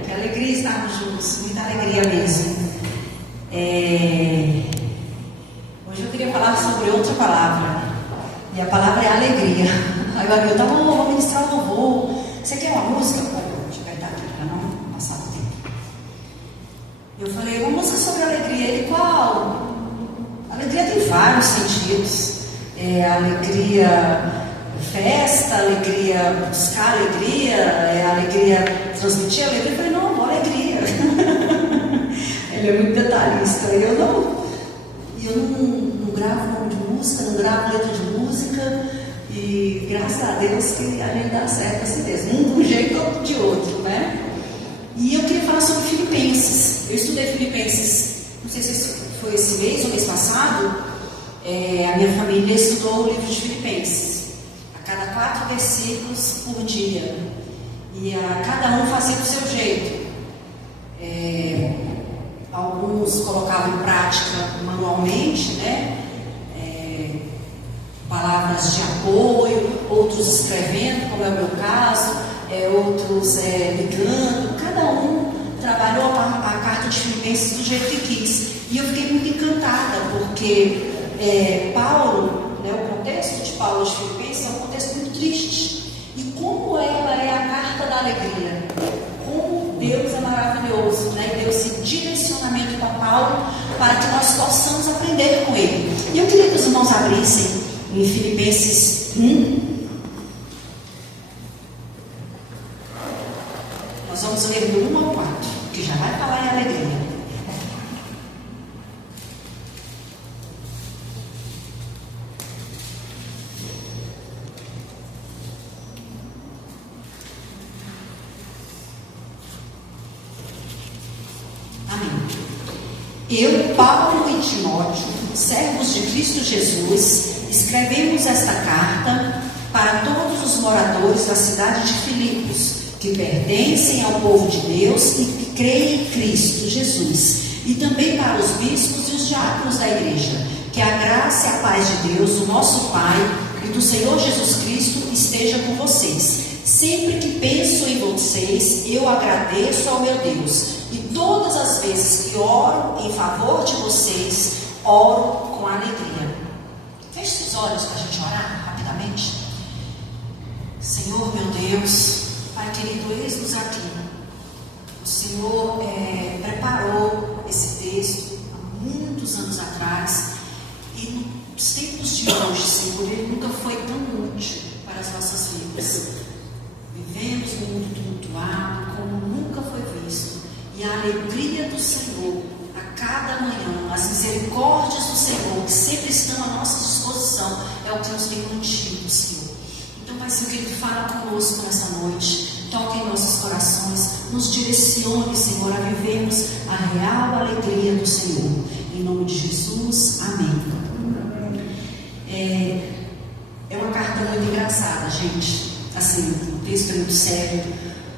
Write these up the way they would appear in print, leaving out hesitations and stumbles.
Que alegria estarmos juntos, muita alegria mesmo. Hoje eu queria falar sobre outra palavra, e a palavra é alegria. Aí eu estava, vou ministrar um louvor. Você quer uma música? Deixa eu apertar aqui para não passar o tempo. Eu falei, uma música sobre alegria. Ele, qual? Alegria tem vários sentidos. Alegria festa, alegria buscar alegria, alegria transmitir alegria. Eu falei, não, alegria. Ele é muito detalhista. Eu não gravo nome de música, não gravo letra de música, e graças a Deus que a gente dá certo assim mesmo, um de um jeito ou de outro, né? E eu queria falar sobre Filipenses. Eu estudei Filipenses, não sei se foi esse mês ou mês passado. A minha família estudou o livro de Filipenses, a cada 4 versículos por dia, e cada um fazia do seu jeito. Alguns colocavam em prática manualmente, né? Palavras de apoio, outros escrevendo, como é o meu caso, outros ligando. Cada um trabalhou a carta de Filipenses do jeito que quis. E eu fiquei muito encantada, porque Paulo, né, o contexto de Paulo de Filipenses é um contexto muito triste. E como ela é a carta da alegria, como Deus é maravilhoso, né? Deu esse direcionamento para Paulo para que nós possamos aprender com ele. E eu queria que os irmãos abrissem em Filipenses 1. Nós vamos ler do 1 ao 4, que já vai falar em alegria. Eu, Paulo e Timóteo, servos de Cristo Jesus, escrevemos esta carta para todos os moradores da cidade de Filipos, que pertencem ao povo de Deus e que creem em Cristo Jesus, e também para os bispos e os diáconos da igreja. Que a graça e a paz de Deus, o nosso Pai, e do Senhor Jesus Cristo esteja com vocês. Sempre que penso em vocês, eu agradeço ao meu Deus. E todas as vezes que oro em favor de vocês, oro com alegria. Feche os olhos para a gente orar rapidamente. Senhor meu Deus, Pai querido, eis-nos aqui. O Senhor preparou esse texto há muitos anos atrás, e nos tempos de hoje, Senhor, ele nunca foi tão útil para as nossas vidas. Vivemos num mundo tumultuado como nunca foi visto. E a alegria do Senhor, a cada manhã, as misericórdias do Senhor, que sempre estão à nossa disposição, é o que nos tem mantido, Senhor. Então, Pai Senhor, querido, fala conosco nessa noite, toque em nossos corações, nos direcione, Senhor, a vivermos a real alegria do Senhor. Em nome de Jesus, amém. É uma carta muito engraçada, gente. Assim, o texto é muito sério,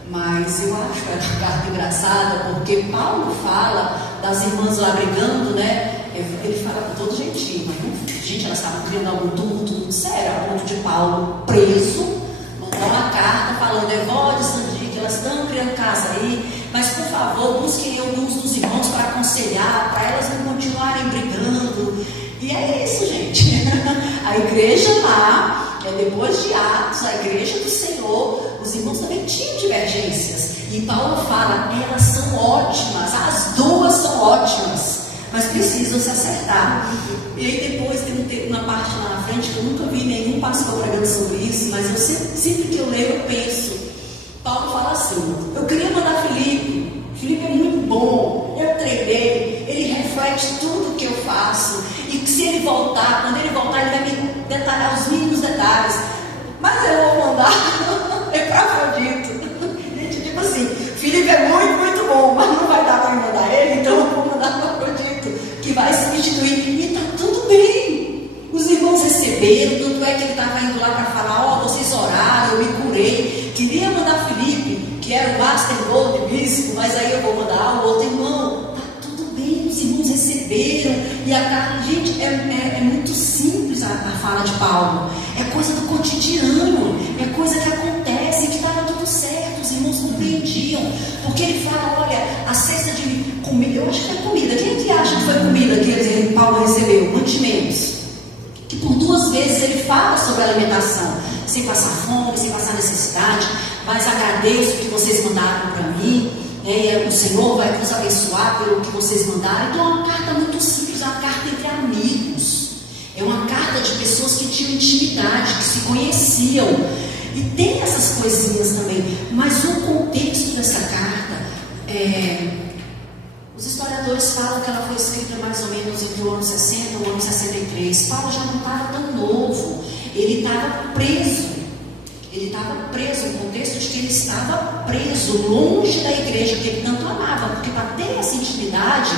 mas eu acho que é uma carta engraçada, porque Paulo fala das irmãs lá brigando, né? Ele fala com todo jeitinho, mas gente, elas estavam criando algum tumulto muito sério, a ponto de Paulo preso, mandar uma carta falando, Evódia, Sandi, que elas estão criando casa aí, mas por favor, busquem alguns dos irmãos para aconselhar, para elas não continuarem brigando. E é isso, gente. A igreja lá, depois de Atos, a igreja do Senhor, os irmãos também tinham divergências. E Paulo fala, elas são ótimas, as duas são ótimas, mas precisam se acertar. E aí depois tem uma parte lá na frente que eu nunca vi nenhum pastor pregando sobre isso, mas eu sempre que eu leio, eu penso. Paulo fala assim, eu queria mandar Filipe é muito bom, eu treinei, ele reflete tudo que eu faço, e que se ele voltar, quando ele voltar, ele vai me detalhar os mínimos detalhes, mas eu vou mandar Epafrodito. Gente, tipo assim, Filipe é muito, muito bom, mas não vai dar para mandar ele, então eu vou mandar Epafrodito, que vai substituir, e está tudo bem. Os irmãos receberam, tanto é que ele estava indo lá para falar, vocês oraram, eu me curei, queria mandar Filipe, que era o Master Gold Bispo, mas aí eu vou mandar o outro irmão. Está tudo bem, os irmãos receberam, e a carta, gente, é muito simples a fala de Paulo, é coisa do cotidiano, é coisa que acontece, que estava tudo certo, os irmãos compreendiam, porque ele fala Eu acho que é comida. Quem que acha que foi comida que Paulo recebeu? Mantimentos. Que por 2 vezes ele fala sobre alimentação, sem passar fome, sem passar necessidade, mas agradeço que vocês mandaram para mim, o Senhor vai nos abençoar pelo que vocês mandaram. Então é uma carta muito simples, é uma carta entre amigos, é uma carta de pessoas que tinham intimidade, que se conheciam, e tem essas coisinhas também, mas o contexto dessa carta, os historiadores falam que ela foi escrita mais ou menos entre o ano 60 e o ano 63. Paulo já não estava tão novo, ele estava preso. Ele estava preso, no contexto de que ele estava preso, longe da igreja que ele tanto amava, porque para ter essa intimidade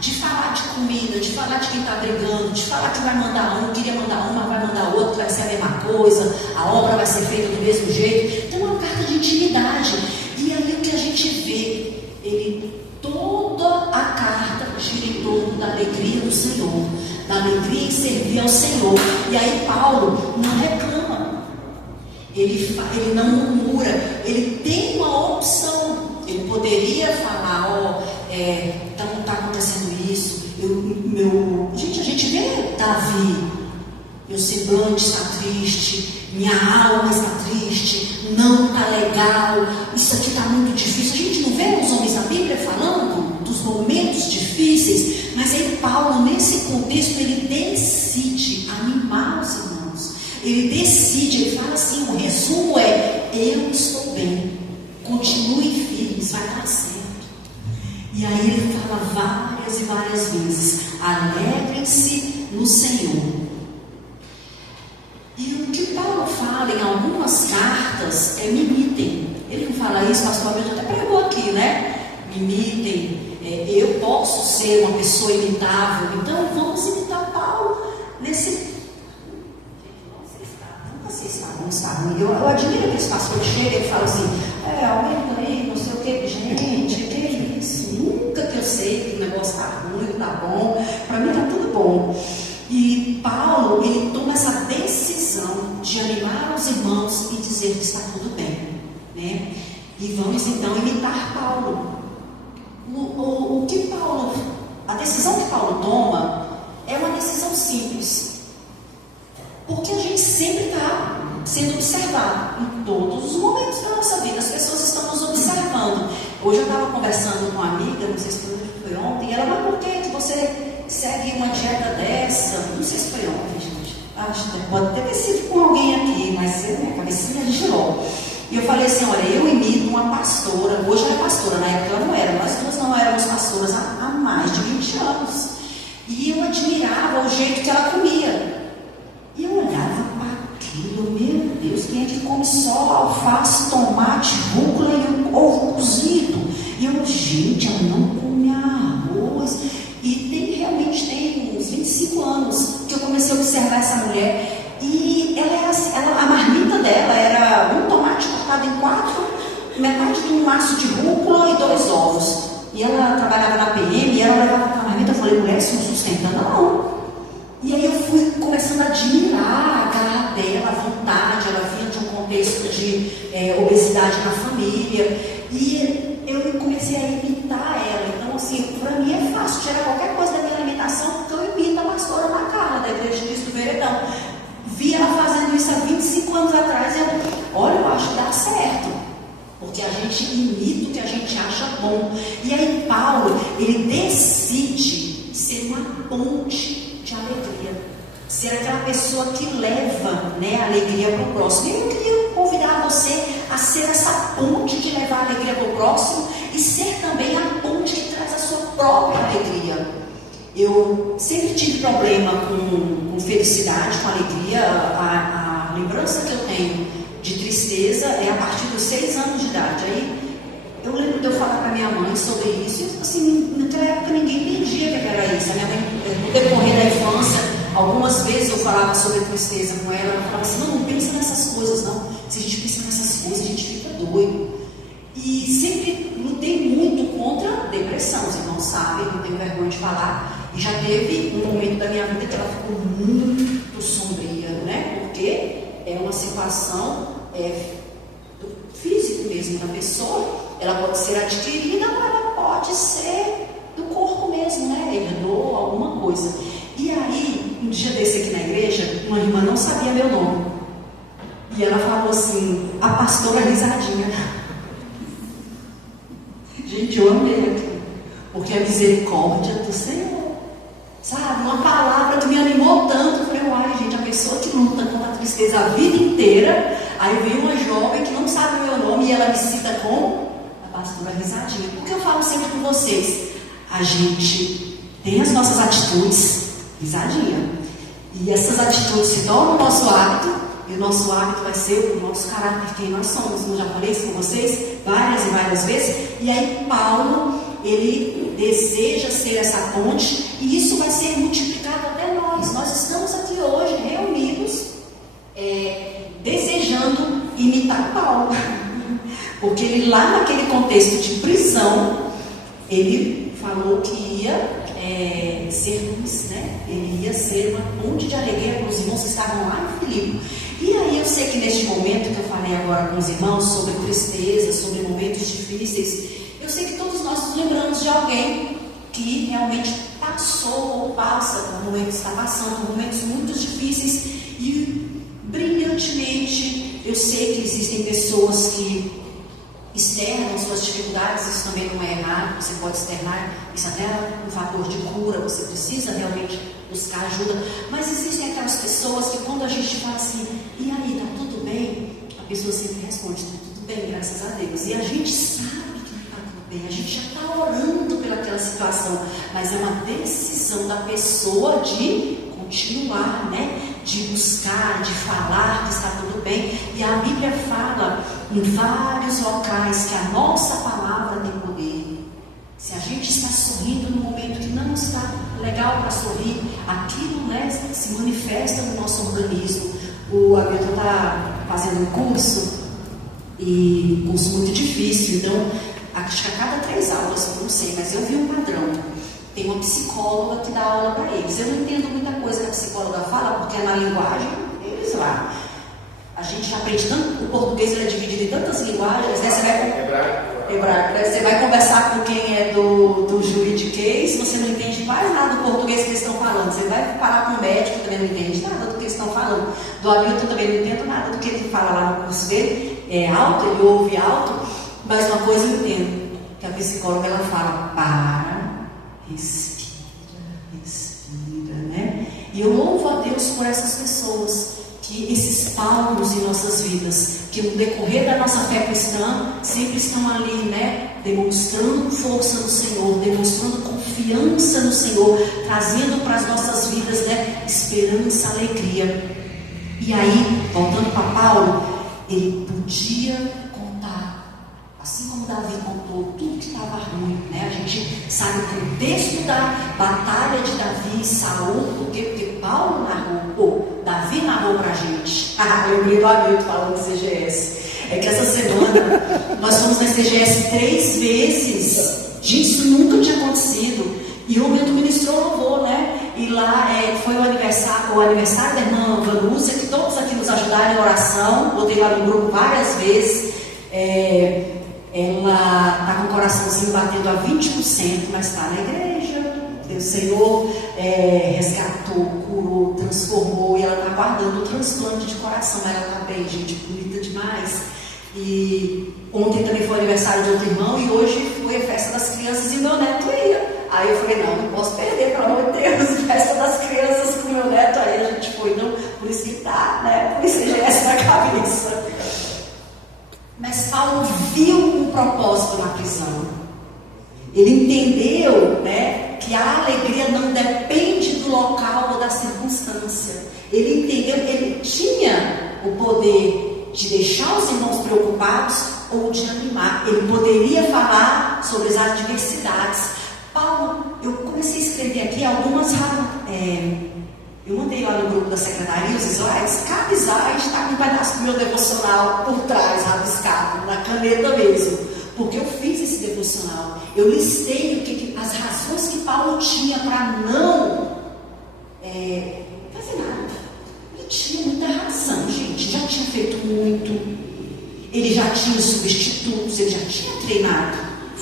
de falar de comida, de falar de quem está brigando, de falar que vai mandar um, queria mandar um, mas vai mandar outro, vai ser a mesma coisa, a obra vai ser feita do mesmo jeito. Então é uma carta de intimidade. E aí o que a gente vê, toda a carta gira em torno da alegria do Senhor, da alegria em servir ao Senhor. E aí Paulo não reclama, ele não murmura, ele tem uma opção. Ele poderia falar, então está acontecendo isso, gente, a gente vê Davi, meu semblante está triste, minha alma está triste, não está legal, isso aqui está muito difícil. A gente não vê os homens da Bíblia falando dos momentos difíceis, mas aí Paulo, nesse contexto, ele decide animar os irmãos, ele decide, ele fala assim, o resumo é: eu estou bem, continuem firmes, vai dar certo. E aí ele fala várias e várias vezes: alegrem-se no Senhor. E o que Paulo fala em algumas cartas é: me imitem. Ele não fala isso, pastor Hamilton até pregou aqui, né? Me imitem, eu posso ser uma pessoa imitável, então vamos imitar Paulo nesse. Não sei se está bom, está ruim. Eu admiro aqueles pastores que chegam e falam assim: aumenta aí, não sei o que, gente, que é isso? Nunca que eu sei que o negócio está ruim, está bom, para mim está tudo bom. E Paulo, ele toma essa decisão de animar os irmãos e dizer que está tudo bem, né? E vamos então imitar Paulo. A decisão que Paulo toma é uma decisão simples, porque a gente sempre está sendo observado em todos os momentos da nossa vida. As pessoas estão nos observando. Hoje eu estava conversando com uma amiga, não sei se foi ontem, e ela: mas por que você segue uma dieta dessa? Não sei se foi ontem, gente. Acho que pode ter sido com alguém aqui, mas minha cabecinha girou. E eu falei assim: olha, eu imito uma pastora. Hoje ela é pastora, na época ela não era. Nós duas não éramos pastoras há mais de 20 anos. E eu admirava o jeito que ela comia. E eu olhava para aquilo: meu Deus, quem é que come só alface, tomate, rúcula e um ovo cozido? E eu: gente, ela não come arroz. E realmente tem uns 25 anos que eu comecei a observar essa mulher. E a marmita dela era um tomate cortado em 4, metade de um maço de rúcula e 2 ovos. E ela trabalhava na PM e ela levava aquela marmita. Eu falei: mulher, isso não sustenta não. E aí eu fui começando a admirar a garra dela, a vontade. Ela vinha de um contexto de obesidade na família. E eu comecei a imitar ela. Então, assim, para mim é fácil tirar qualquer coisa da minha alimentação, porque eu imito a pastora Macarra, da Igreja de Cristo Veredão. Vi ela fazendo isso há 25 anos atrás e eu acho que dá certo, porque a gente imita o que a gente acha bom. E aí Paulo, ele decide ser uma ponte de alegria, ser aquela pessoa que leva, a alegria para o próximo. E eu queria convidar você a ser essa ponte de levar a alegria para o próximo e ser também a ponte que traz a sua própria alegria. Eu sempre tive problema com felicidade, com alegria. A lembrança que eu tenho de tristeza é a partir dos 6 anos de idade. Aí eu lembro de eu falar para minha mãe sobre isso. E, assim, naquela época ninguém entendia o que era isso. A minha mãe, no decorrer da infância, algumas vezes eu falava sobre tristeza com ela. Ela falava assim: não pensa nessas coisas não. Se a gente pensa nessas coisas, a gente fica doido. E sempre lutei muito contra a depressão. Os irmãos sabem, não tenho vergonha de falar. E já teve um momento da minha vida que ela ficou muito sombria, né? Porque é uma situação do físico mesmo da pessoa. Ela pode ser adquirida, mas ela pode ser do corpo mesmo, né? Herdou alguma coisa. E aí, um dia desse aqui na igreja, uma irmã não sabia meu nome. E ela falou assim, a pastora Risadinha. Gente, eu amei aquilo. Porque a misericórdia do Senhor. Sabe, uma palavra que me animou tanto. Eu falei, uai, gente, a pessoa que luta contra a tristeza a vida inteira. Aí veio uma jovem que não sabe o meu nome e ela me cita como a pastora Risadinha. Porque eu falo sempre com vocês, a gente tem as nossas atitudes, risadinha. E essas atitudes se tornam o nosso hábito, e o nosso hábito vai ser o nosso caráter, quem nós somos. Eu já falei isso com vocês várias e várias vezes. E aí Paulo, ele deseja ser essa ponte, e isso vai ser multiplicado até nós. Nós estamos aqui hoje reunidos, desejando imitar Paulo. Porque ele lá naquele contexto de prisão, ele falou que ia ser luz, né? Ele ia ser uma ponte de alegria para os irmãos que estavam lá em Filipe. E aí eu sei que neste momento que eu falei agora com os irmãos sobre tristeza, sobre momentos difíceis, eu sei que todos nós nos lembramos de alguém que realmente passou ou passa por momentos, está passando por momentos muito difíceis, e brilhantemente eu sei que existem pessoas que externam suas dificuldades. Isso também não é errado, você pode externar, isso até é um fator de cura, você precisa realmente buscar ajuda. Mas existem aquelas pessoas que quando a gente fala assim, e aí, tá tudo bem? A pessoa sempre responde, tá tudo bem, graças a Deus. E a gente sabe que não está tudo bem, a gente já está orando pelaquela situação, mas é uma decisão da pessoa de continuar, né? De buscar, de falar que está tudo bem. E a Bíblia fala em vários locais que a nossa palavra tem poder. Se a gente está sorrindo no momento que não está legal para sorrir, aquilo, né, se manifesta no nosso organismo. O Hamilton está fazendo um curso, e um curso muito difícil, então acho que a cada 3 aulas, eu não sei, mas eu vi um padrão. Tem uma psicóloga que dá aula para eles. Eu não entendo muita coisa que a psicóloga fala, porque é na linguagem deles lá. A gente aprende tanto, o português ele é dividido em tantas linguagens, né? Você vai hebraico, né? Você vai conversar com quem é do juridiquês, você não entende quase nada do português que eles estão falando. Você vai falar com o médico, também não entende nada do que eles estão falando. Do Hamilton também não entendo nada do que ele fala lá no curso dele. É alto, ele ouve alto, mas uma coisa eu entendo, que a psicóloga ela fala, respira, né? E eu louvo a Deus por essas pessoas, que esses Paulos em nossas vidas, que no decorrer da nossa fé cristã, sempre estão ali, né? Demonstrando força no Senhor, demonstrando confiança no Senhor, trazendo para as nossas vidas, né? Esperança, alegria. E aí, voltando para Paulo, ele podia contar, assim como Davi contou tudo que estava ruim, né? A gente sabe o contexto da batalha de Davi e Saul, porque Paulo narrou, Davi narrou para a gente. Lembrei do Hamilton falando do CGS. É que essa semana nós fomos na CGS 3 vezes. Gente, isso nunca tinha acontecido. E o Hamilton ministrou louvor, né? E lá foi o aniversário da irmã Vanúcia, que todos aqui nos ajudaram em oração. Botei lá no grupo várias vezes. Ela está com o coraçãozinho batendo a 20%, mas está na igreja. O Senhor resgatou, curou, transformou, e ela está aguardando o transplante de coração. Ela está bem, gente, bonita demais. E ontem também foi o aniversário de outro irmão, e hoje foi a festa das crianças e meu neto ia. Aí eu falei, não posso perder, pelo amor de Deus, festa das crianças com meu neto. Aí a gente foi, não, por isso que tá, né, por isso que já é essa na cabeça. Mas Paulo viu um propósito na prisão. Ele entendeu, né, que a alegria não depende do local ou da circunstância. Ele entendeu que ele tinha o poder de deixar os irmãos preocupados ou de animar. Ele poderia falar sobre as adversidades. Paulo, eu comecei a escrever aqui algumas. Eu mandei lá no grupo da secretaria os slides. Cada slide está com um pedaço do meu devocional por trás, rabiscado, na caneta mesmo. Porque eu fiz esse devocional. Eu listei as razões que Paulo tinha para não fazer nada. Ele tinha muita razão, gente. Já tinha feito muito. Ele já tinha substitutos, ele já tinha treinado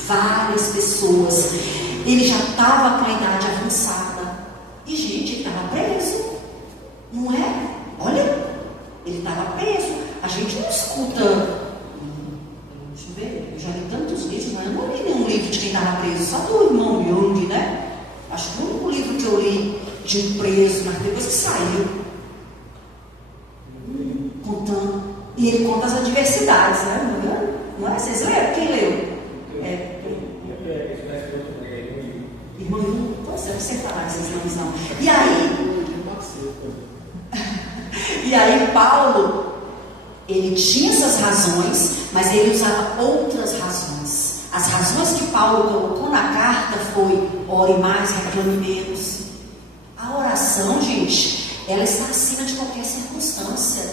várias pessoas. ele já estava com a idade avançada. E, gente, ele estava preso, não é? Olha, ele estava preso. A gente não escuta, deixa eu ver, eu já li tantos livros, mas eu não li nenhum livro de quem estava preso, só do irmão Jung, né? Acho que o único livro que eu li de um preso, mas depois que saiu, contando, e ele conta as adversidades, né? Não é? Vocês leram? Quem leu? Irmão Jung, pois é, você falar essas nomes não. E aí Paulo, ele tinha essas razões, mas ele usava outras razões. As razões que Paulo colocou na carta foi: ore mais, reclame menos. A oração, gente, ela está acima de qualquer circunstância.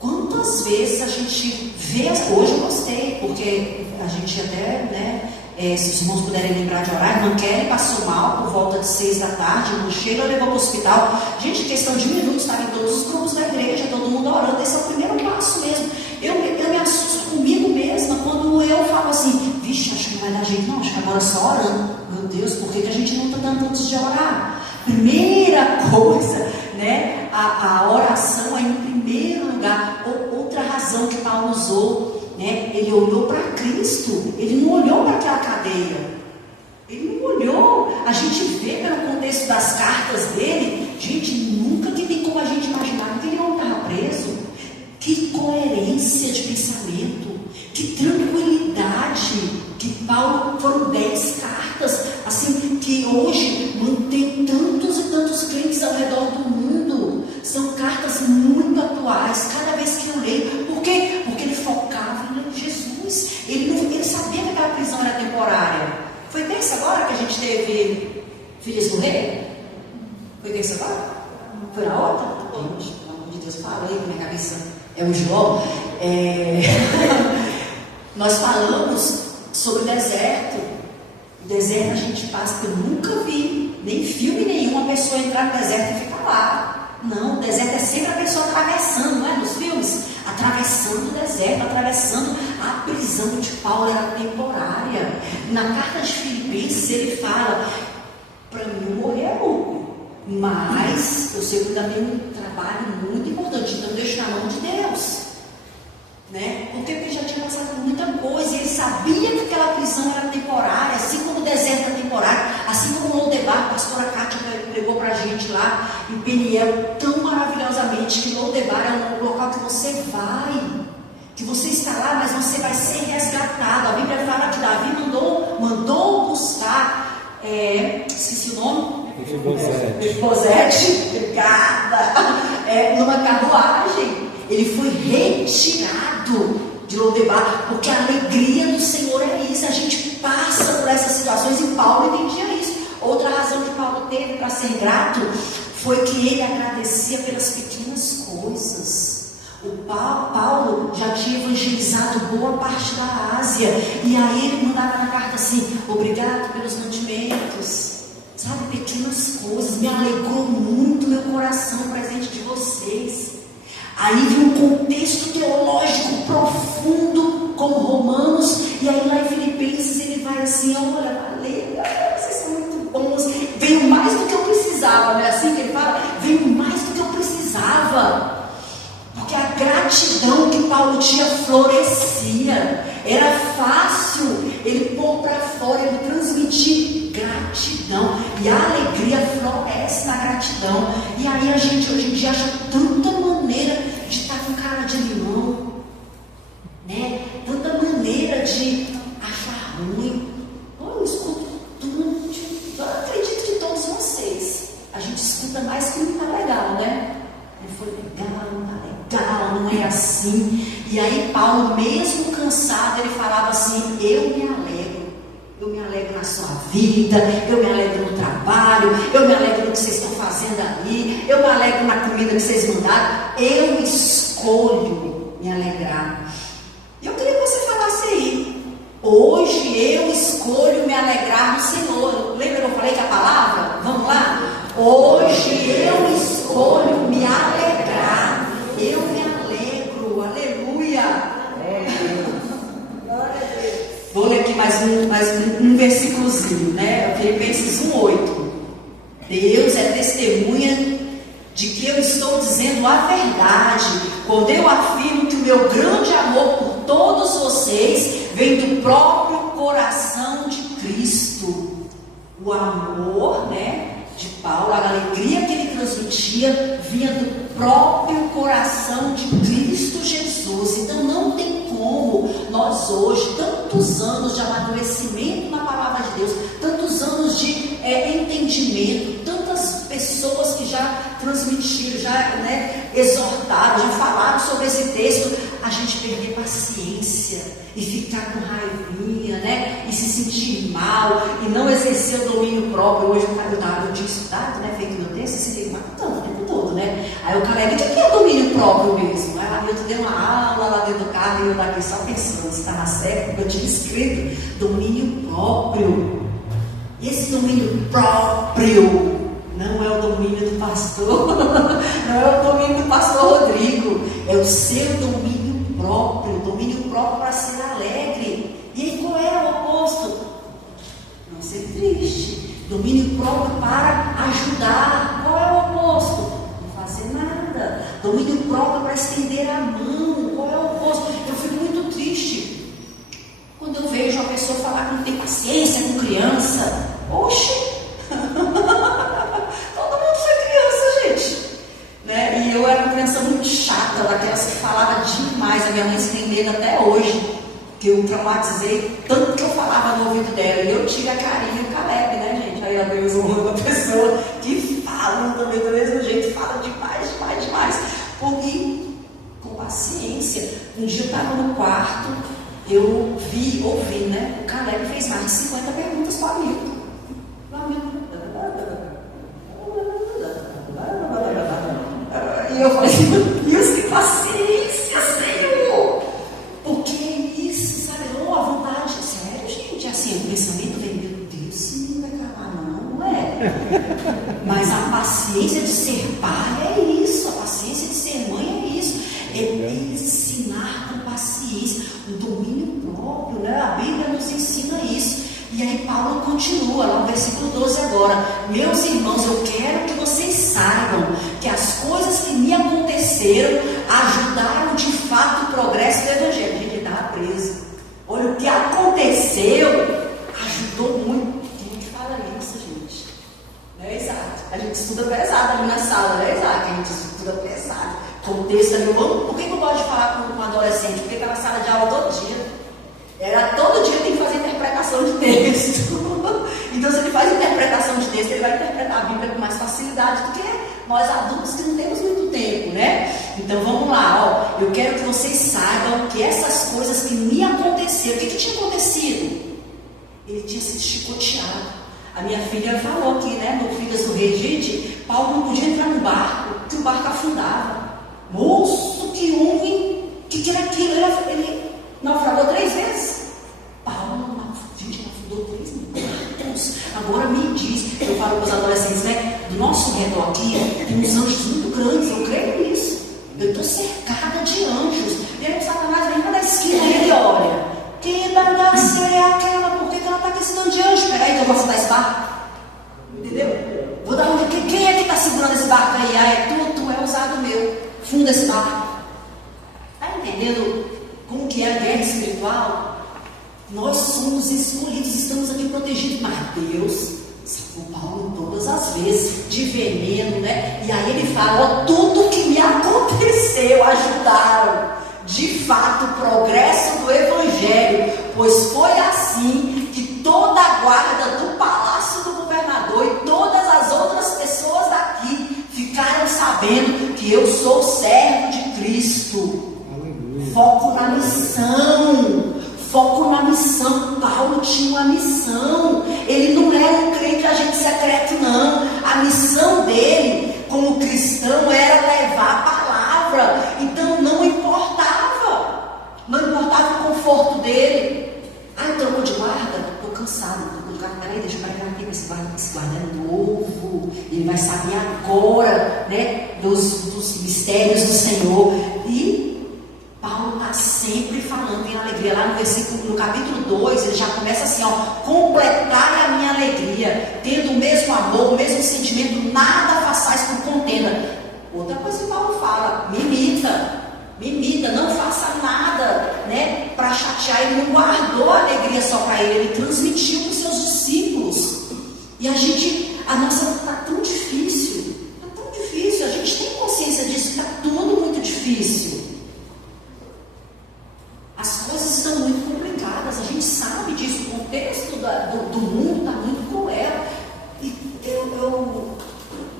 Quantas vezes a gente vê, hoje eu gostei, porque a gente até, né, se os irmãos puderem lembrar de orar, irmã Kelly passou mal por volta de 6 da tarde, irmã Sheila levou para o hospital. Gente, questão de minutos, estava em todos os grupos da igreja, todo mundo orando. Esse é o primeiro passo mesmo. Eu me assusto comigo mesma quando eu falo assim: vixe, acho que não vai dar jeito não, acho que agora é só orando. Meu Deus, por que a gente não está dando antes de orar? Primeira coisa, né, a oração é em primeiro lugar. Outra razão que Paulo usou, né, ele olhou para Cristo, ele não olhou para aquela cadeia, ele não olhou. A gente vê pelo contexto das cartas dele, gente, nunca que tem como a gente imaginar que ele não estava preso. Que coerência de pensamento, que tranquilidade que Paulo, foram 10 cartas, assim, que hoje mantém tantos e tantos crentes ao redor do mundo. São cartas muito atuais, cada vez que eu leio. Por quê? Porque ele focava em Jesus. Ele sabia que aquela prisão era temporária. Foi terça agora que a gente teve Filhas do Rei? Foi terça agora? Foi na outra? Gente, pelo amor de Deus, falei que minha cabeça é o João. Nós falamos sobre o deserto. O deserto a gente passa, que eu nunca vi, nem filme nenhum, uma pessoa entrar no deserto e ficar lá. Não, o deserto é sempre a pessoa atravessando, não é? Nos filmes, atravessando o deserto, atravessando. A prisão de Paulo era temporária. Na carta de Filipenses ele fala: para mim morrer é lucro, mas eu sei que também um trabalho muito importante, então deixo na mão de Deus, né? Porque ele já tinha passado muita coisa, e ele sabia que aquela prisão era temporária, assim como o deserto é temporário, assim como o Lodebar, a pastora Kátia pregou pra gente lá em Peniel tão maravilhosamente, que Lodebar é um local que você vai, que você está lá, mas você vai ser resgatado. A Bíblia fala que Davi mandou buscar, esqueci o nome, Mefibosete, obrigada, numa carruagem. Ele foi retirado de Lodebar, porque a alegria do Senhor é isso. A gente passa por essas situações, e Paulo entendia isso. Outra razão que Paulo teve para ser grato foi que ele agradecia pelas pequenas coisas. O Paulo já tinha evangelizado boa parte da Ásia, e aí ele mandava na carta assim: obrigado pelos mantimentos, sabe, pequenas coisas, me alegrou muito meu coração o presente de vocês. Aí vem um contexto teológico profundo, como Romanos, e aí lá em Filipenses ele vai assim: olha, valeu, vocês são muito bons, veio mais do que eu precisava, não é assim que ele fala? Veio mais do que eu precisava. Porque a gratidão que Paulo tinha florescia. Era fácil ele pôr para fora, ele transmitir gratidão. E a alegria floresce na gratidão. E aí a gente hoje em dia acha tanta maneira de estar com cara de limão, né? Tanta maneira de achar ruim. Eu escuto tudo, eu acredito que todos vocês, a gente escuta mais que não está legal, né? Foi legal, não tá legal, não é assim. E aí Paulo, mesmo cansado, ele falava assim: eu me alegro na sua vida, eu me alegro no trabalho, eu me alegro no que vocês estão fazendo ali, eu me alegro na comida que vocês mandaram, eu escolho me alegrar. E eu queria que você falasse aí: hoje eu escolho me alegrar no Senhor. Lembra que eu falei que a palavra? Vamos lá? Hoje eu escolho me alegrar. Eu me alegro. Aleluia. Glória a Deus. Vou ler aqui mais um versículozinho, né? Filipenses 1:8. Deus é testemunha de que eu estou dizendo a verdade quando eu afirmo que o meu grande amor por todos vocês vem do próprio coração de Cristo. O amor, né, de Paulo, a alegria que ele transmitia vinha do próprio coração de Cristo Jesus. Então não tem como nós hoje, tantos anos de amadurecimento na palavra de Deus, tantos anos de entendimento, tantas pessoas que já transmitiram, já, né, exortaram, já falaram sobre esse texto, a gente perder paciência e ficar com raivinha, né, e se sentir mal e não exercer o domínio próprio. Hoje eu tinha estudado, né, feito meu texto, se liga matando o tempo todo, né? Aí o Caleb disse: o que é domínio próprio mesmo? Aí eu te dei uma aula lá dentro do carro e eu daqui só pensando se estava certo, porque eu tinha escrito domínio próprio. Esse domínio próprio não é o domínio do pastor, não é o domínio do pastor Rodrigo, é o seu domínio próprio para ser alegre. E aí qual é o oposto? Não ser triste. Domínio próprio para ajudar. Qual é o oposto? Não fazer nada. Domínio próprio para estender a mão. Qual é o oposto? Eu fico muito triste quando eu vejo uma pessoa falar que não tem paciência com criança. Oxe! Todo mundo foi criança, gente. Né? E eu era uma criança muito chata, daquelas que falava demais. A minha mãe se tem medo até hoje, que eu traumatizei tanto que eu falava no ouvido dela. E eu tive a carinha do Caleb, né, gente? Aí a Deus honra uma pessoa que fala também do mesmo jeito, fala demais. Porque, com paciência, um dia eu estava no quarto, eu ouvi, né? O Caleb fez mais de 50 perguntas para mim. E eu falei: meu Deus, que paciência, Senhor! Porque é isso, sabe? A vontade, sério, gente, assim, o pensamento vem: meu Deus, esse menino vai calar, não é? Mas a paciência de ser pai é isso, a paciência de ser mãe é isso, é ensinar com paciência, o domínio próprio, né? A Bíblia nos ensina isso. E aí Paulo continua, lá no versículo 12 agora: meus irmãos, eu quero que vocês saibam que as coisas que me aconteceram ajudaram de fato o progresso do Evangelho. Gente, ele estava preso. Olha, o que aconteceu ajudou muito. Quem que fala isso, gente? Não é exato. A gente estuda pesado ali na sala, não é exato? A gente estuda pesado. Contexto ali, por que eu gosto de falar com um adolescente? Porque aquela sala de aula todo dia. Todo dia tem que fazer interpretação de texto. Então, se ele faz interpretação de texto, ele vai interpretar a Bíblia com mais facilidade do que nós adultos que não temos muito tempo, né? Então, vamos lá, ó. Eu quero que vocês saibam que essas coisas que me aconteceram. O que tinha acontecido? Ele tinha sido chicoteado. A minha filha falou aqui, né, no Filhas do Rei: gente, Paulo não podia entrar no barco, que o barco afundava. Moço, que homem, que era aquilo? Ele naufragou 3 vezes. Paulo não afundou 3 vezes. Agora me diz, eu falo para os adolescentes, né? Do nosso redor aqui tem uns anjos muito grandes, eu creio nisso. Eu estou cercada de anjos. E aí o Satanás vem lá da esquina e ele olha: que bagaça é aquela? Por que ela está com esse tanto de anjo? Peraí que eu vou afundar esse barco. Entendeu? Vou dar onde? Quem é que está segurando esse barco aí? Ah, é tu é usado meu. Funda esse barco. Está entendendo como que é a guerra espiritual? Nós somos escolhidos, estamos aqui protegidos, mas Deus salvou Paulo todas as vezes de veneno, né? E aí ele fala: ó, tudo que me aconteceu ajudaram de fato o progresso do Evangelho, pois foi assim que toda a guarda do palácio do governador e todas as outras pessoas daqui ficaram sabendo que eu sou servo de Cristo. Foco na missão. Foco na missão. Paulo tinha uma missão. Ele não era um crente agente secreto, não. A missão dele como cristão era levar a palavra. Então não importava o conforto dele. Ah, eu trocou de guarda? Estou cansado. Trocou de guarda. Peraí, deixa eu pegar aqui. Esse guarda é novo. Ele vai saber agora, né, dos mistérios do Senhor. E Paulo está sempre falando em alegria. lá no capítulo 2, ele já começa assim, ó, completai a minha alegria, tendo o mesmo amor, o mesmo sentimento, nada façais por contenda. Outra coisa que Paulo fala, me imita, não faça nada, né, para chatear. Ele não guardou a alegria só para ele transmitiu para os seus discípulos. E a nossa está tão difícil, a gente tem consciência disso, está tudo muito difícil. As coisas estão muito complicadas, a gente sabe disso, o contexto do mundo está muito cruel. E eu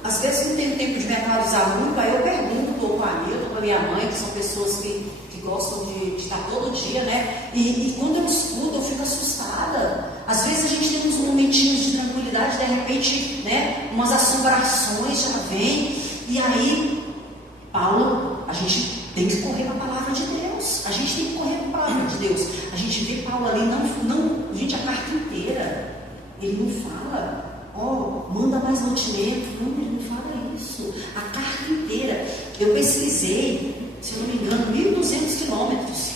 às vezes não tenho tempo de me atualizar muito, aí eu pergunto, estou com a Mila, estou com a minha mãe, que são pessoas que gostam de estar todo dia, né? E quando eu escuto, eu fico assustada. Às vezes a gente tem uns momentinhos de tranquilidade, de repente, né, umas assombrações já vêm, e aí, Paulo, a gente tem que correr para a palavra de Deus. A gente tem que correr para a palavra de Deus. A gente vê Paulo ali, gente, a carta inteira, ele não fala, manda mais mantimento, não, ele não fala isso. A carta inteira, eu pesquisei, se eu não me engano, 1.200 quilômetros.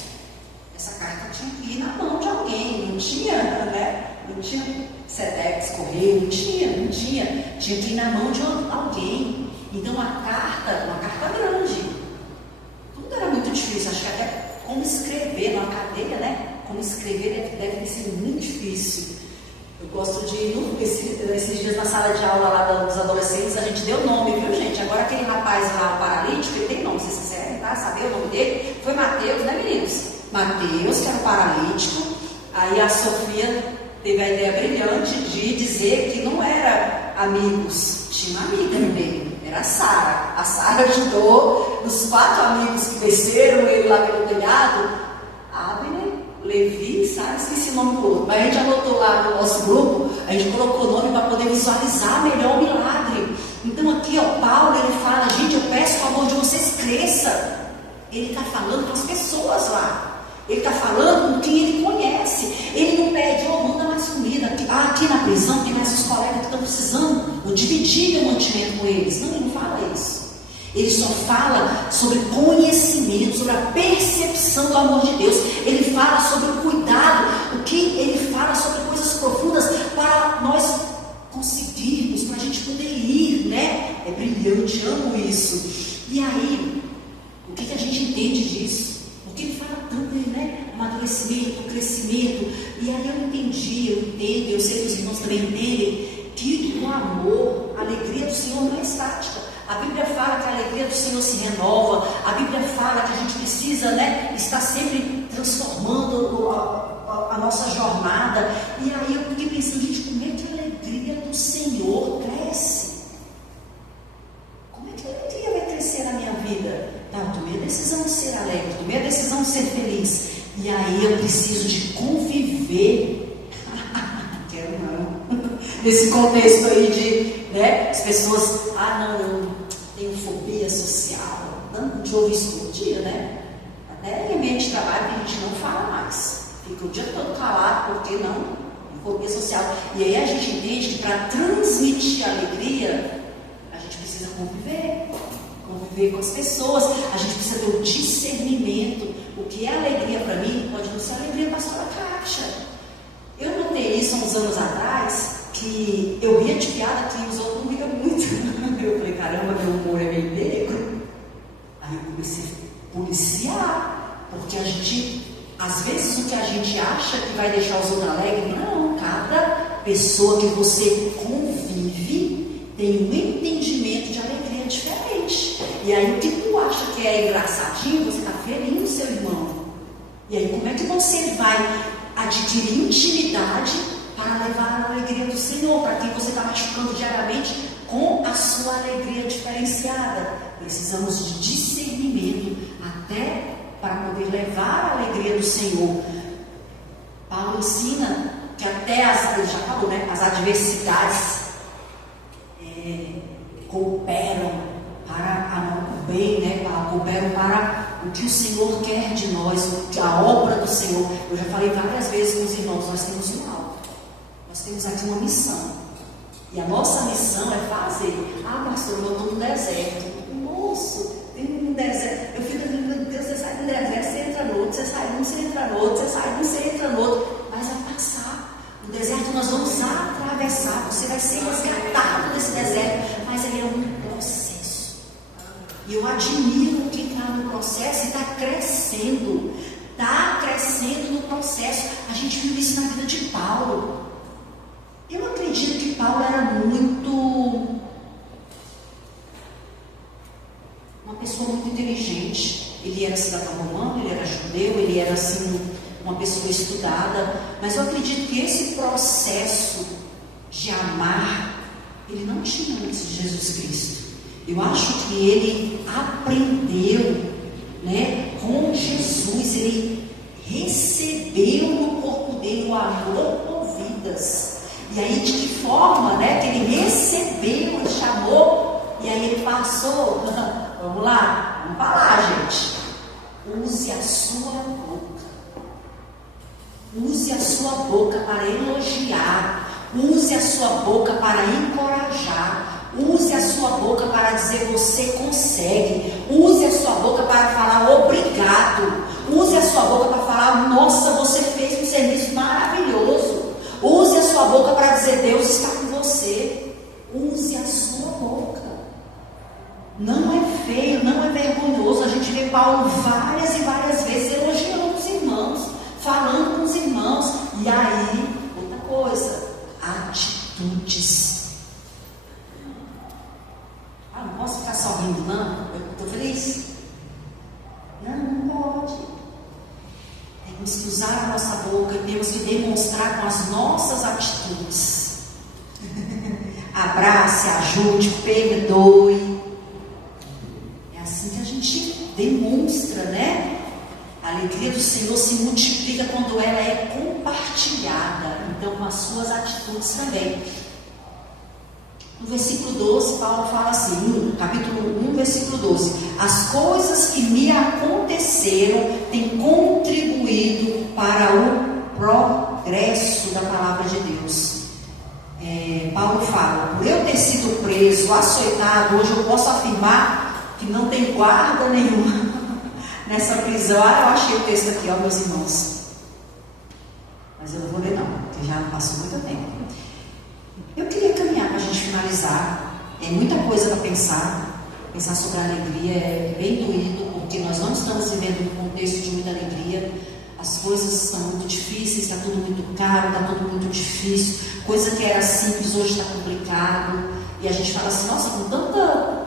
Essa carta tinha que ir na mão de alguém, não tinha, né? Não tinha Sedex, correio, não tinha que ir na mão de alguém. Então uma carta grande. Tudo era muito difícil, acho que até como escrever numa cadeia, né? Como escrever deve ter sido muito difícil. Eu gosto de ir esses dias na sala de aula lá dos adolescentes, a gente deu nome, viu, gente? Agora aquele rapaz lá, o paralítico, ele tem nome, vocês quiserem, tá? Saber o nome dele? Foi Mateus, né, meninos? Mateus, que era o paralítico. Aí a Sofia teve a ideia brilhante de dizer que não era amigos, tinha uma amiga no meio, era a Sara. A Sara ajudou os 4 amigos que desceram ele lá pelo telhado, Abner, Levi, Sara, esqueci o nome do outro, mas a gente anotou lá no nosso grupo, a gente colocou o nome para poder visualizar melhor o milagre. Então aqui, Paulo, ele fala, gente, eu peço, por favor, de vocês cresça. Ele está falando com as pessoas lá. Ele está falando com quem ele conhece. Ele não pede, manda mais comida. Aqui na prisão tem mais os colegas que estão precisando. Vou dividir meu mantimento com eles. Não, ele não fala isso. Ele só fala sobre conhecimento, sobre a percepção do amor de Deus. Ele fala sobre o cuidado. O que ele fala sobre coisas profundas para nós conseguirmos, para a gente poder ir, né? É brilhante, amo isso. E aí, o que a gente entende disso? Porque ele fala tanto, né? Amadurecimento, crescimento. E aí eu entendo, eu sei que os irmãos também entendem, que o amor, a alegria do Senhor não é estática. A Bíblia fala que a alegria do Senhor se renova. A Bíblia fala que a gente precisa, né, estar sempre transformando a nossa jornada. E aí eu fiquei pensando, gente, como é que a alegria do Senhor cresce? Como é que a alegria vai crescer na minha vida? Eu tomei a decisão de ser alegre, tomei a decisão de ser feliz. E aí eu preciso de conviver. Quero não. Nesse contexto aí de, né, as pessoas, eu tenho fobia social. Tanto de ouvir isso todo dia, né? Até em ambiente de trabalho que a gente não fala mais. Fica o dia todo calado, porque não? Fobia social. E aí a gente entende que para transmitir alegria, a gente precisa conviver com as pessoas, a gente precisa ter o discernimento. O que é alegria para mim pode não ser alegria para a sua caixa. Eu notei isso há uns anos atrás, que eu ria de piada que os outros não riam muito. Eu falei, caramba, meu humor é meio negro. Aí eu comecei a policiar, porque a gente, às vezes o que a gente acha que vai deixar os outros alegres, não, cada pessoa que você convive tem um entendimento de alegria diferente. E aí o que tu acha que é engraçadinho, você está ferindo o seu irmão. E aí como é que você vai adquirir intimidade para levar a alegria do Senhor, para quem você está machucando diariamente com a sua alegria diferenciada? Precisamos de discernimento até para poder levar a alegria do Senhor. Paulo ensina que até ele já falou, né, as adversidades cooperam para o bem, né? Cooperam para o que o Senhor quer de nós, a obra do Senhor. Eu já falei várias vezes com os irmãos, nós temos um alvo, nós temos aqui uma missão, e a nossa missão é fazer. Pastor, eu estou no deserto. Moço, tem um deserto. Eu fico dizendo, meu Deus, você sai deserto, você entra no outro, você sai de um, você entra no outro, você sai de um, você entra no outro, mas vai passar. O deserto nós vamos atravessar, você vai ser resgatado desse deserto, mas ele é um processo. E eu admiro quem está no processo e está crescendo no processo. A gente viu isso na vida de Paulo. Eu acredito que Paulo era uma pessoa muito inteligente. Ele era cidadão romano, ele era judeu, ele era assim uma pessoa estudada, mas eu acredito que esse processo de amar, ele não tinha antes de Jesus Cristo. Eu acho que ele aprendeu, né, com Jesus, ele recebeu no corpo dele o amor por vidas. E aí de que forma, né, que ele recebeu esse amor, e aí ele passou, vamos lá, vamos falar, gente. Use a sua boca. Use a sua boca para elogiar. Use a sua boca para encorajar. Use a sua boca para dizer você consegue. Use a sua boca para falar obrigado. Use a sua boca para falar, nossa, você fez um serviço maravilhoso. Use a sua boca para dizer, Deus está com você. Use a sua boca. Não é feio, não é vergonhoso. A gente vê Paulo várias e várias vezes elogiando os irmãos, falando com os irmãos. E aí, outra coisa, atitudes. Não posso ficar só rindo, não? Eu estou feliz? Não pode. Temos que usar a nossa boca e temos que demonstrar com as nossas atitudes. Abrace, ajude, perdoe. É assim que a gente demonstra, né? A alegria do Senhor se multiplica quando ela é compartilhada. Então, com as suas atitudes também. No versículo 12, Paulo fala assim, capítulo 1, versículo 12: as coisas que me aconteceram têm contribuído para o progresso da palavra de Deus. Paulo fala, por eu ter sido preso, açoitado, hoje eu posso afirmar que não tem guarda nenhuma nessa prisão. Eu achei o texto aqui, ó, meus irmãos, mas eu não vou ler não, porque já passou muito tempo. Eu queria caminhar para a gente finalizar. É muita coisa para pensar sobre a alegria. É bem doído, porque nós não estamos vivendo um contexto de muita alegria. As coisas estão muito difíceis, está tudo muito caro, está tudo muito difícil. Coisa que era simples hoje está complicado. E a gente fala assim, nossa, com tanta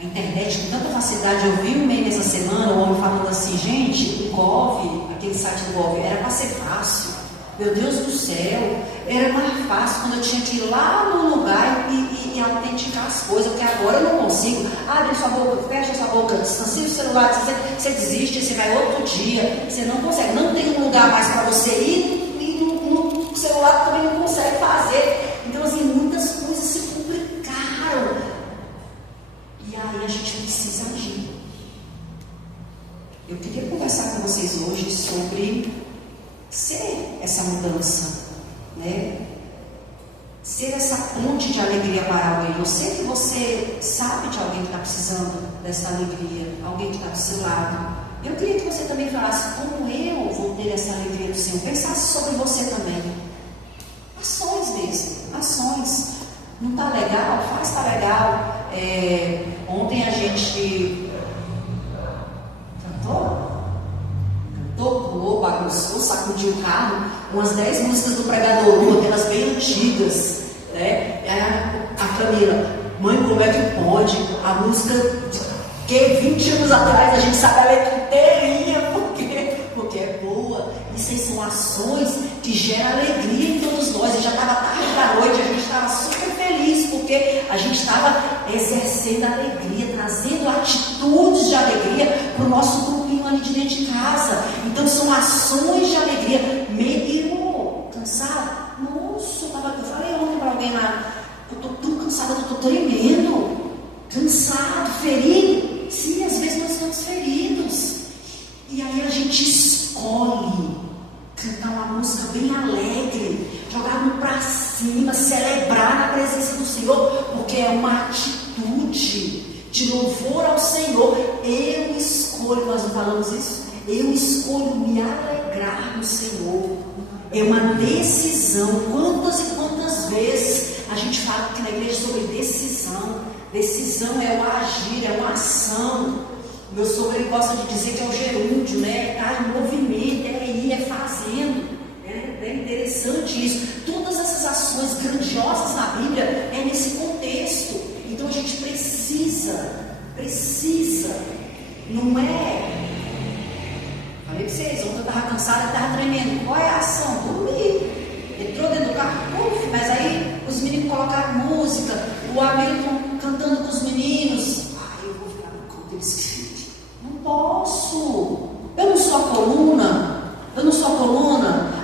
a internet, com tanta facilidade. Eu vi um meme essa semana, um homem falando assim, gente, o Gov, aquele site do Gov, era para ser fácil. Meu Deus do céu, era mais fácil quando eu tinha que ir lá no lugar e autenticar as coisas, porque agora eu não consigo. Abre sua boca, fecha sua boca, distancia o celular, você desiste, você vai outro dia, você não consegue, não tem um lugar mais para você ir e no celular também não consegue fazer. Então, assim, muitas coisas se complicaram. E aí a gente precisa agir. Eu queria conversar com vocês hoje sobre ser essa mudança, né? Ser essa ponte de alegria para alguém. Eu sei que você sabe de alguém que está precisando dessa alegria, alguém que está do seu lado. Eu queria que você também falasse como eu vou ter essa alegria do Senhor. Pensasse sobre você também. Ações mesmo, ações. Não está legal? Faz, está legal. Ontem a gente pulou, bagunçou, sacudiu o carro, umas 10 músicas do Pregador, aquelas bem antigas, né? A Camila, mãe, como é que pode? A música que 20 anos atrás a gente sabe a letra inteirinha, porque é boa. Isso aí são ações que geram alegria em todos nós. E já estava tarde da noite, a gente estava super feliz, porque a gente estava exercendo alegria, trazendo atitudes de alegria para o nosso grupinho ali de dentro de casa. Então são ações de alegria. Meio cansado? Nossa, eu falei ontem para alguém lá, eu estou tão cansada, eu estou tremendo, cansado, ferido. Sim, às vezes nós estamos feridos. E aí a gente escolhe cantar uma música bem alegre, jogar a mão para cima, celebrar na presença do Senhor, porque é uma atitude de louvor ao Senhor. Eu escolho escolho, nós não falamos isso? Eu escolho me alegrar no Senhor. É uma decisão. Quantas e quantas vezes a gente fala aqui na igreja sobre decisão? Decisão é um agir, é uma ação. Meu sogro, ele gosta de dizer que é o gerúndio, né? Está em movimento, é ir, é fazendo. É interessante isso. Todas essas ações grandiosas na Bíblia é nesse contexto. Então a gente precisa, não é... Falei para vocês, ontem eu estava cansada, estava tremendo. Qual é a ação? Dormir. Entrou dentro do carro, mas aí os meninos colocaram música, o Hamilton cantando com os meninos. Eu vou ficar no canto desse. Não posso. Eu não sou a coluna.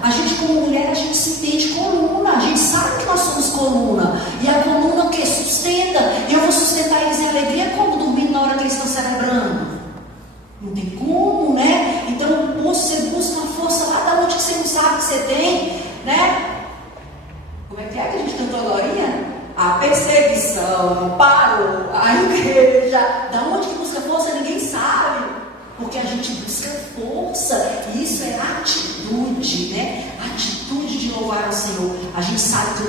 A gente, como mulher, a gente se entende coluna. A gente sabe que nós somos coluna. E a coluna o quê? Sustenta. Eu vou sustentar eles em alegria como dormindo na hora que eles estão celebrando? Não tem como, né? Então você busca uma força lá da onde que você não sabe que você tem, né? Como é que a gente cantou agora? A perseguição parou, a igreja. Da onde que busca força ninguém sabe. Porque a gente busca força. E isso é atitude, né? Atitude de louvar ao Senhor. A gente sabe que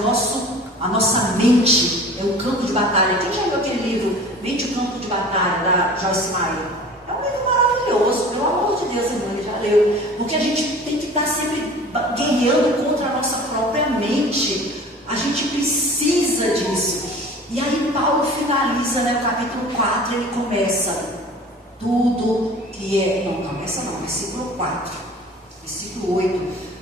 a nossa mente é um campo de batalha. Quem já viu aquele livro, Mente o Campo de Batalha, da Joyce Meyer? É um livro maravilhoso, pelo amor de Deus, irmã, ele já leu. Porque a gente tem que estar sempre guerreando contra a nossa própria mente. A gente precisa disso. E aí Paulo finaliza, né, o capítulo 4, ele começa tudo que é... versículo 4, versículo 8.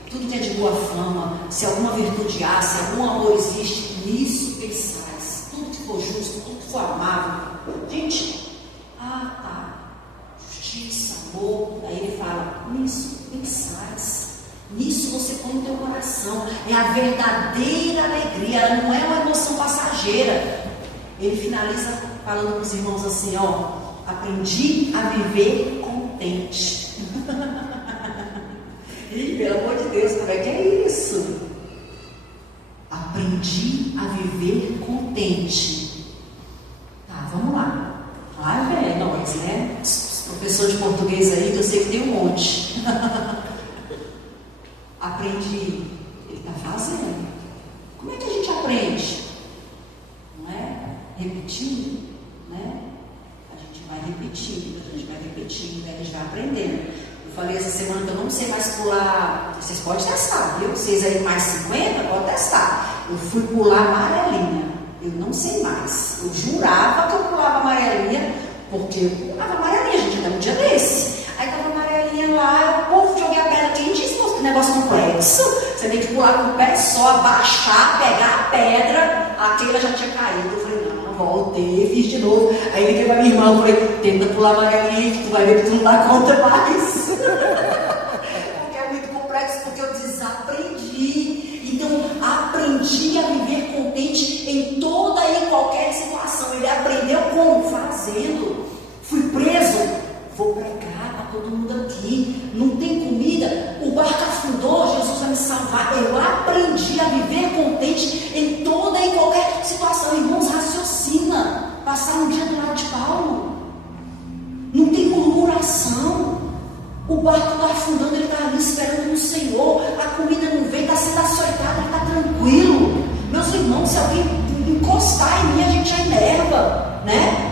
Tudo que é de boa fama, se alguma virtude há, se algum amor existe, nisso pensais. Tudo que for justo, tudo que for amável. Gente, justiça, amor. Aí ele fala, nisso pensais. Nisso você põe o teu coração. É a verdadeira alegria. Ela não é uma emoção passageira. Ele finaliza falando para os irmãos assim, aprendi a viver contente. Ih, pelo amor de Deus, como é que é isso? Aprendi a viver contente. Tá, vamos lá. Nós, né? Professor de português aí, que eu sei que tem um monte. Aprendi. Ele está fazendo. Como é que a gente aprende? Não é? Repetindo, né? A gente vai repetindo, a gente vai aprendendo. Eu falei essa semana que eu não sei mais pular. Vocês podem testar, viu? Vocês aí mais 50, podem testar. Eu fui pular amarelinha. Eu não sei mais. Eu jurava que eu pulava amarelinha, porque eu pulava amarelinha, gente, até um dia desse. Aí tava amarelinha lá, o povo joguei a pedra. Quem disse que negócio complexo? Você tem que pular com o pé só, abaixar, pegar a pedra. Aquela já tinha caído. Eu falei, não, voltei, fiz de novo. Aí liguei pra minha irmã, falei, tenta pular amarelinha, que tu vai ver que tu não dá conta mais. Porque é muito complexo, porque eu desaprendi. Então, aprendi a viver contente em toda e qualquer situação. Ele aprendeu como? Fazendo. Fui preso, vou pregar para todo mundo aqui. Não tem comida, o barco afundou, Jesus vai me salvar. Eu aprendi a viver contente em toda e qualquer situação. Irmãos, raciocina. Passar um dia do lado de Paulo. Não tem murmuração. O barco está afundando, ele está ali esperando no Senhor. A comida não vem, está sendo açoitado, ele está tranquilo. Meus irmãos, se alguém encostar em mim, a gente já enerva, né?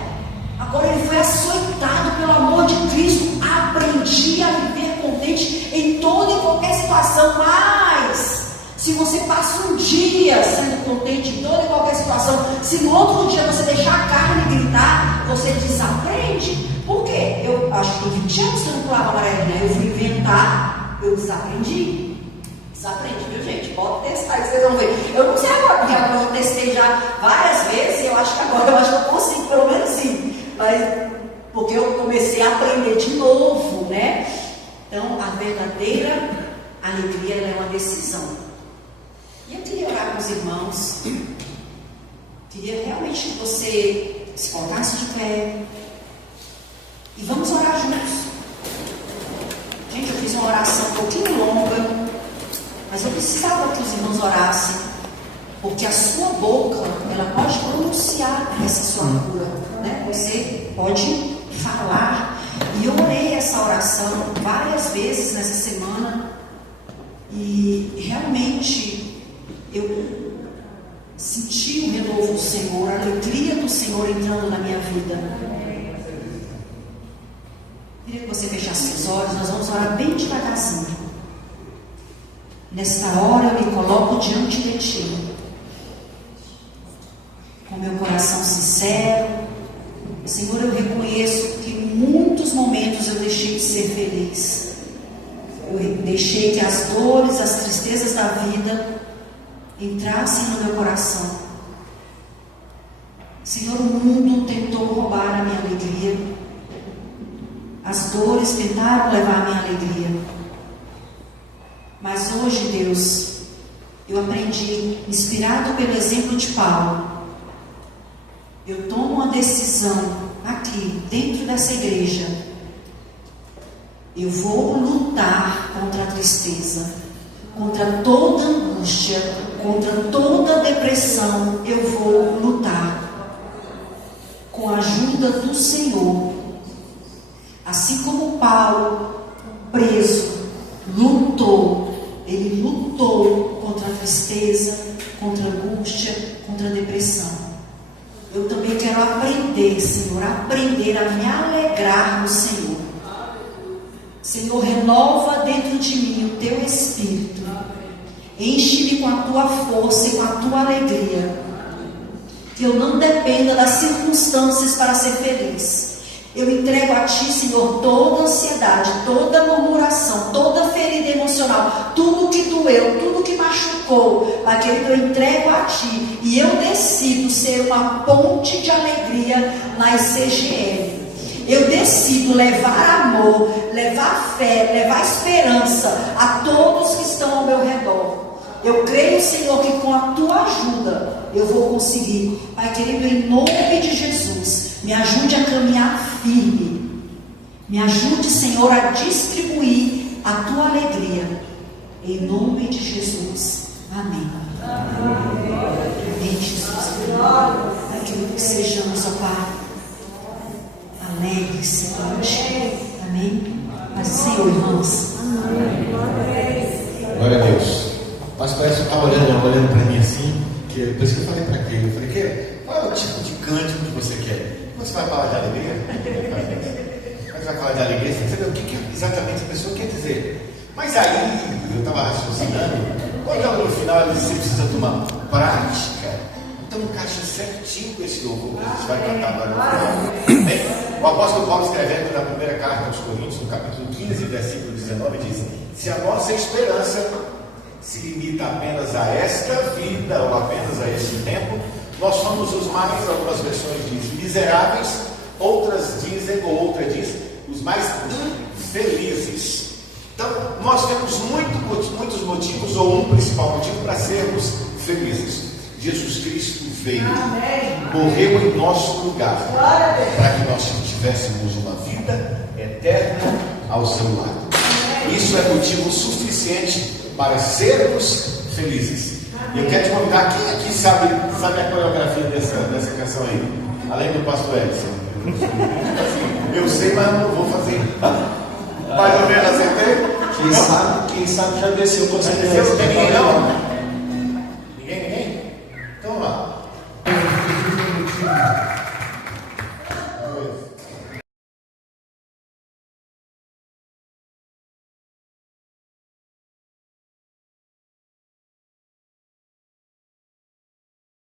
Agora ele foi açoitado pelo amor de Cristo. Aprendi a viver contente em toda e qualquer situação. Mas se você passa um dia sendo contente em toda e qualquer situação, se no outro dia você deixar a carne gritar, você desaprende. Por quê? Eu acho que em 20 anos que eu não pulava amarelinha, eu fui inventar, eu desaprendi. Desaprendi, viu, gente? Pode testar que vocês vão ver. Eu não sei agora, porque agora eu testei já várias vezes e eu acho que agora eu consigo pelo menos ir. Mas porque eu comecei a aprender de novo, né? Então, a verdadeira alegria é uma decisão. E eu queria orar com os irmãos. Queria realmente que você se colocasse de pé. E vamos orar juntos. Gente, eu fiz uma oração um pouquinho longa, mas eu precisava que os irmãos orassem, porque a sua boca, ela pode pronunciar essa sua cura, né? Você pode falar E eu orei essa oração várias vezes nessa semana e realmente eu senti o renovo do Senhor, a alegria do Senhor entrando na minha vida. Queria que você fechasse seus olhos, nós vamos orar bem devagarzinho. Nesta hora eu me coloco diante de Ti, com meu coração sincero. Senhor, eu reconheço que em muitos momentos eu deixei de ser feliz. Eu deixei que as dores, as tristezas da vida entrassem no meu coração. Senhor, o mundo tentou roubar a minha alegria. As dores tentaram levar a minha alegria. Mas hoje, Deus, eu aprendi, inspirado pelo exemplo de Paulo, eu tomo uma decisão aqui, dentro dessa igreja. Eu vou lutar contra a tristeza, contra toda angústia, contra toda depressão. Eu vou lutar com a ajuda do Senhor. Assim como Paulo, preso, ele lutou contra a tristeza, contra a angústia, contra a depressão. Eu também quero aprender, Senhor, aprender a me alegrar no Senhor. Senhor, renova dentro de mim o Teu Espírito. Enche-me com a Tua força e com a Tua alegria. Que eu não dependa das circunstâncias para ser feliz. Eu entrego a Ti, Senhor, toda ansiedade, toda murmuração, toda ferida emocional, tudo que doeu, tudo que machucou, Pai querido, eu entrego a Ti e eu decido ser uma ponte de alegria na ICGL. Eu decido levar amor, levar fé, levar esperança a todos que estão ao meu redor. Eu creio, Senhor, que com a Tua ajuda eu vou conseguir. Pai querido, em nome de Jesus, me ajude a caminhar firme. Me ajude, Senhor, a distribuir a Tua alegria. Em nome de Jesus. Amém. Amém, Jesus. Pai querido, que sejamos, ó Pai, alegres, Senhor. Amém. Mas, Senhor, irmãos. Glória a Deus. Mas parece que estava olhando para mim assim, que por isso que eu falei para quê? Eu falei, qual é o tipo de cântico que você quer? Você vai falar de alegria? Você vai falar de alegria? Você sabe o que exatamente a pessoa quer dizer? Mas aí, eu estava raciocinando, quando no final ele disse, você precisa de uma prática, então encaixa certinho com esse louvor que a gente vai cantar agora no final. Bem, o apóstolo Paulo, escrevendo na primeira carta aos Coríntios, no capítulo 15, versículo 19, diz: se a nossa esperança se limita apenas a esta vida ou apenas a este tempo, nós somos os mais, algumas versões dizem, miseráveis, outras dizem, ou outra diz, os mais infelizes. Então, nós temos muitos motivos, ou um principal motivo, para sermos felizes. Jesus Cristo veio, morreu em nosso lugar, para que nós tivéssemos uma vida eterna ao seu lado. Isso é motivo suficiente para sermos felizes. E eu quero te convidar, quem aqui sabe a coreografia dessa canção aí? Além do pastor Edson. Eu sei, mas não vou fazer. Mais ou menos acertei? Quem sabe já desceu com certeza. Não tem ninguém não?